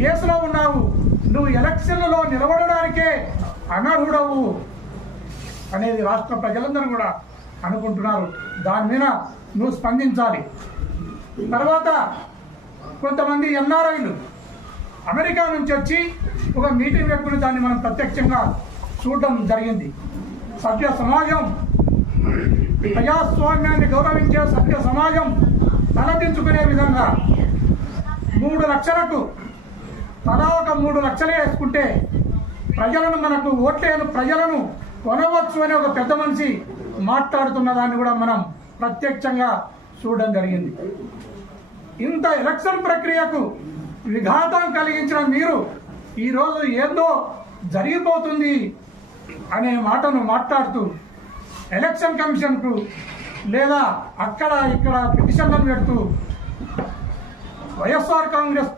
కేసులో ఉన్నావు, నువ్వు ఎలక్షన్లలో నిలబడడానికే అనర్హుడవు అనేది రాష్ట్ర ప్రజలందరూ కూడా అనుకుంటున్నారు. దాని మీద నువ్వు స్పందించాలి. తర్వాత కొంతమంది ఎన్ఆర్ఐలు అమెరికా నుంచి వచ్చి ఒక మీటింగ్ పెట్టుకుని దాన్ని మనం ప్రత్యక్షంగా చూడడం జరిగింది. సభ్య సమాజం, ప్రజాస్వామ్యాన్ని గౌరవించే సభ్య సమాజం తలదించుకునే విధంగా 3 లక్షలకు తలా ఒక 3 లక్షలే వేసుకుంటే ప్రజలను, మనకు ఓట్లేని ప్రజలను కొనవచ్చు అని ఒక పెద్ద మనిషి మాట్లాడుతున్న దాన్ని కూడా మనం ప్రత్యక్షంగా చూడడం జరిగింది. ఇంత ఎలక్షన్ ప్రక్రియకు విఘాతం కలిగించిన మీరు ఈరోజు ఏందో జరిగిపోతుంది అనే మాటను మాట్లాడుతూ ఎలక్షన్ కమిషన్కు లేదా అక్కడ ఇక్కడ పిటిషన్లను పెడుతూ వైఎస్ఆర్ కాంగ్రెస్